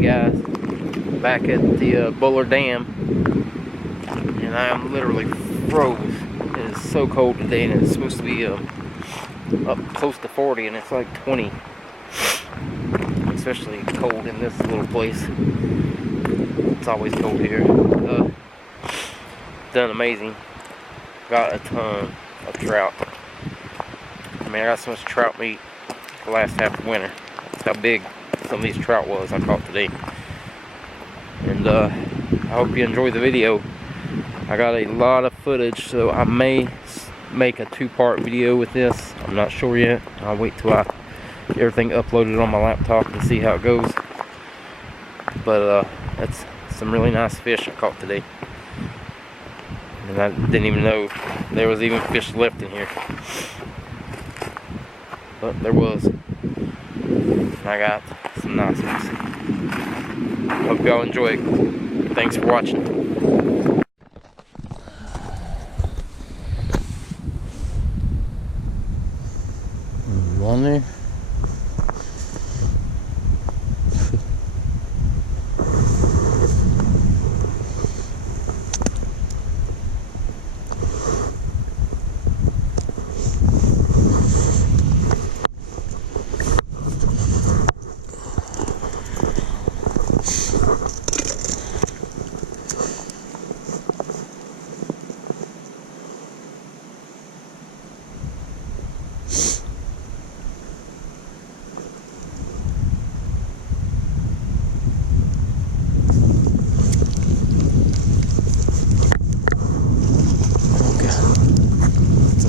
guys, back at the Buller Dam, and I am literally froze. It is so cold today, and it's supposed to be up close to 40, and it's like 20. Especially cold in this little place. It's always cold here. Done amazing. Got a ton of trout. I mean, I got so much trout meat the last half of winter. That's how big some of these trout was I caught today. And I hope you enjoyed the video. I got a lot of footage, so I may make a 2-part video with this. I'm not sure yet. I'll wait till I get everything uploaded on my laptop and see how it goes. But that's some really nice fish I caught today. And I didn't even know there was even fish left in here. But there was. I got some nice ones. Hope y'all enjoy it. Thanks for watching. On there.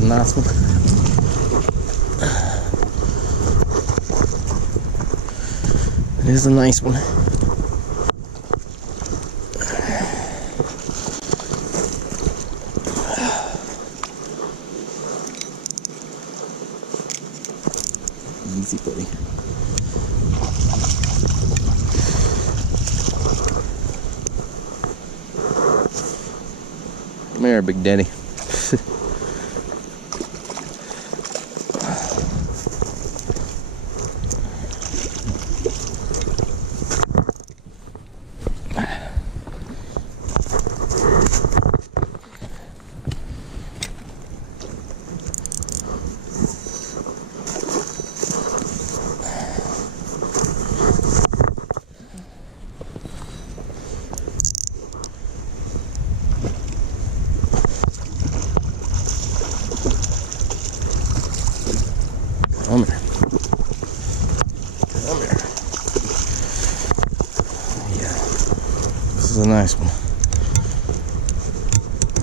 Nice one. It is a nice one. Easy, buddy. Come here, Big Daddy. Come here. Come here. Yeah. This is a nice one.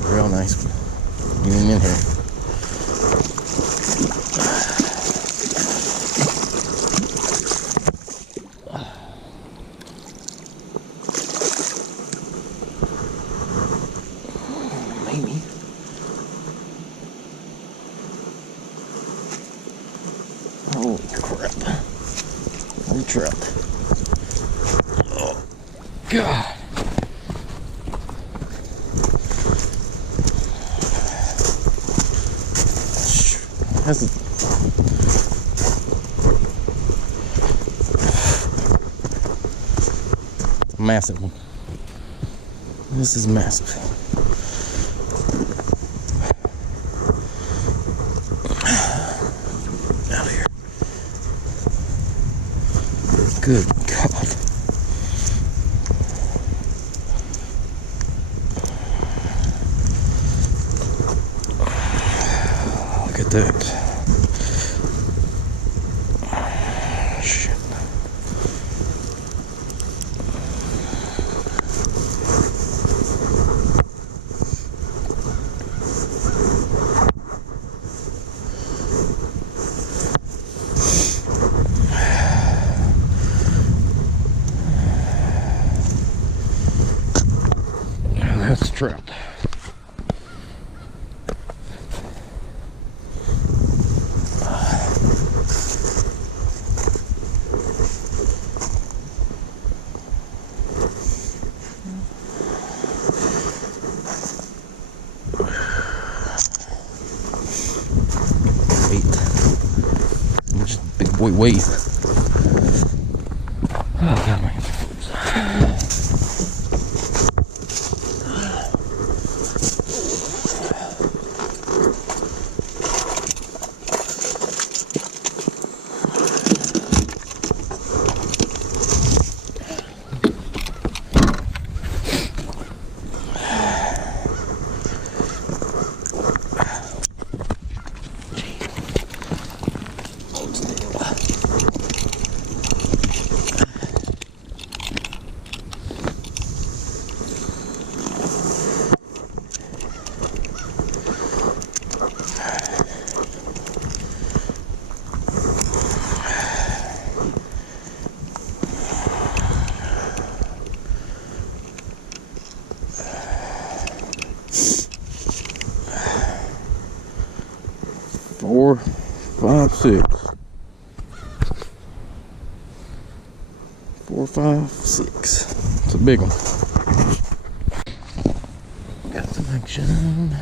A real nice one. Get him in here. Maybe. Holy crap. Holy trout. Oh, God. That's a massive one. This is massive. Out of here. Good God. Look at that. Shit. That's trout. Wait. Big boy wave. Oh, God, man. Four, 5, 6. 4, 5, 6. It's a big one. Got some action.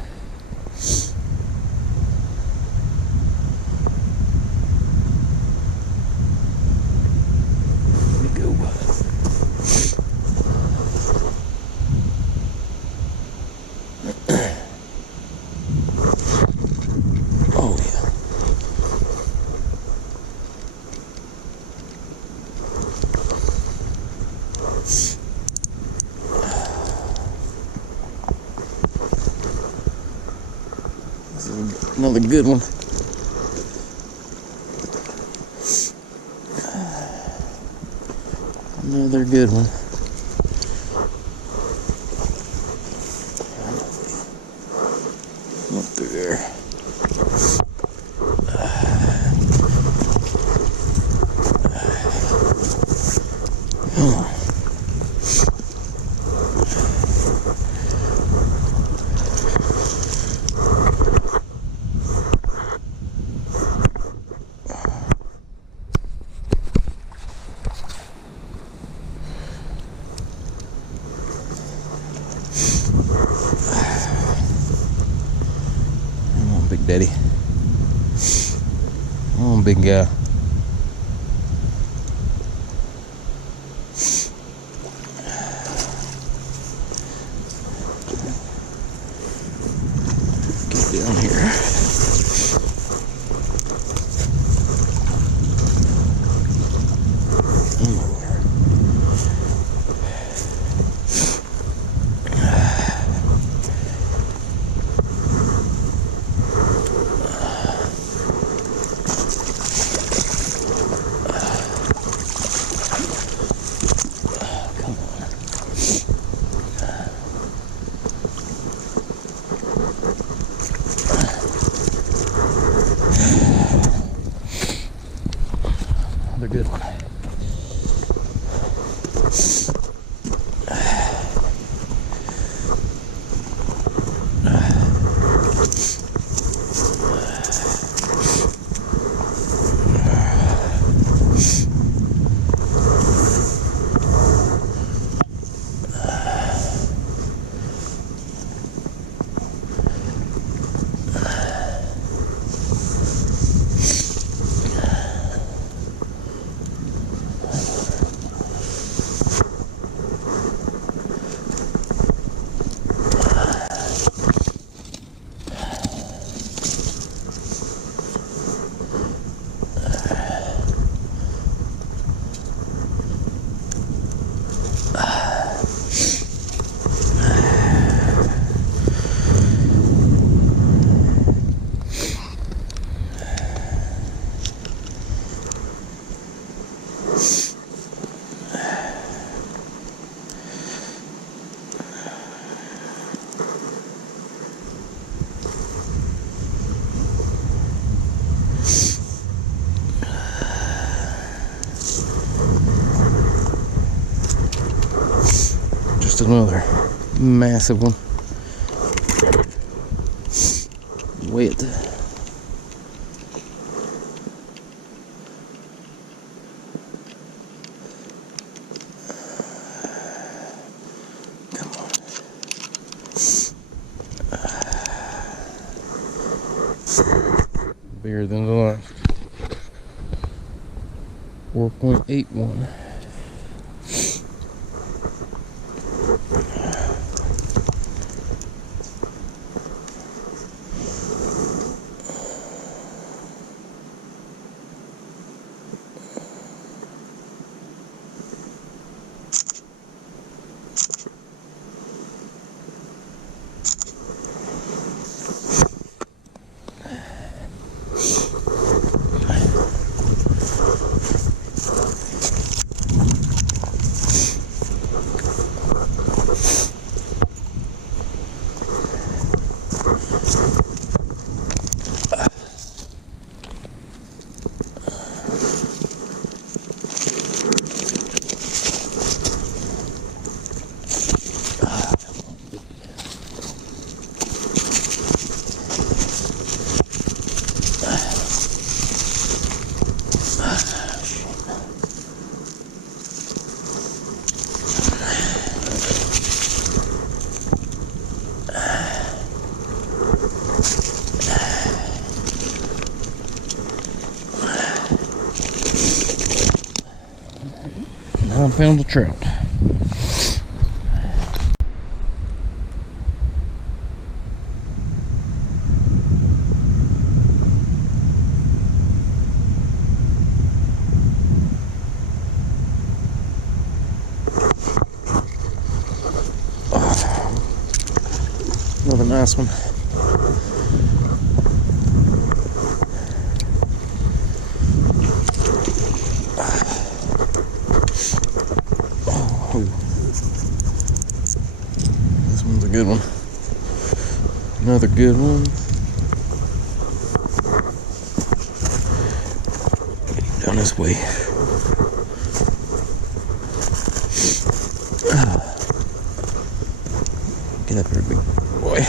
Another good one. Another good one. Up through there. Big daddy. Oh, big guy. Get down here. Another good one. Just another massive one. Wet. Come on. Bigger than the last. 4.81. 9 pounds of trout. Another nice one. Oh, this one's a good one. Another good one. Down this way. Get up here, big boy.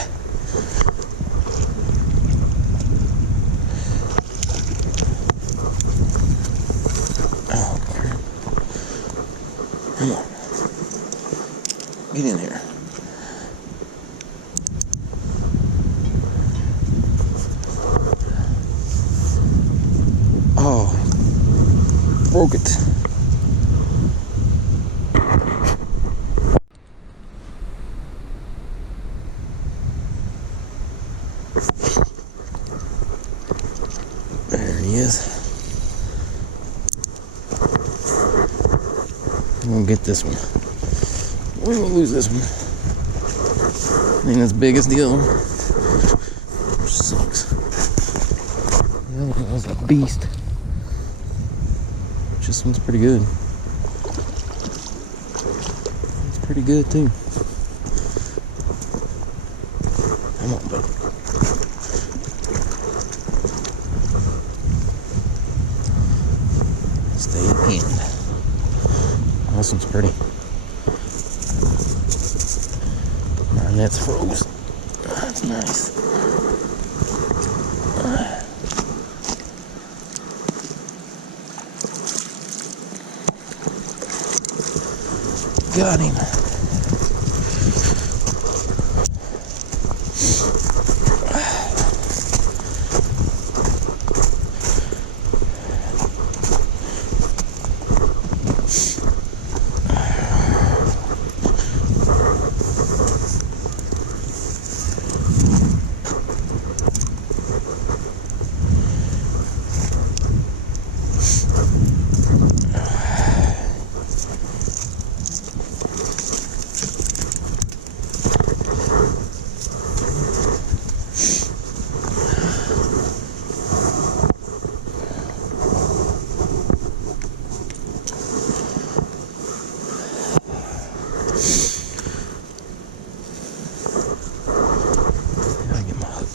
Oh, crap. Come on. Get in here. Oh, broke it. There he is. I'm gonna get this one. We're gonna lose this one. Ain't as big as the other one. Which sucks. The other one was a beast. This one's pretty good. It's pretty good too. Come on, buddy. Stay in hand. This one's pretty. My net's froze. That's nice. Got him.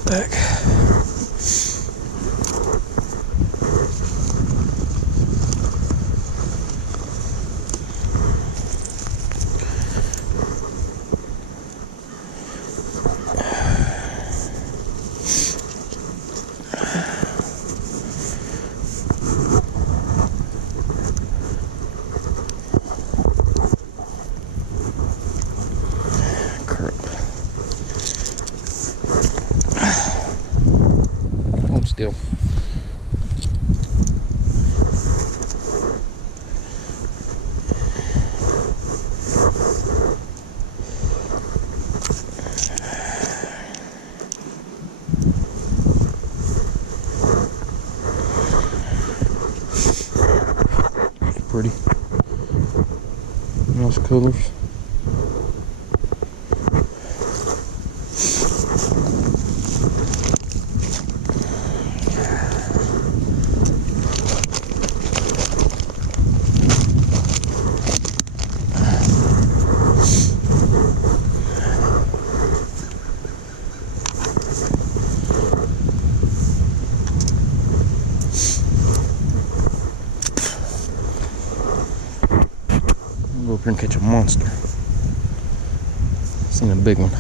Back. Still. Pretty. Nice colors. Go up here and catch a monster. Seen a big one.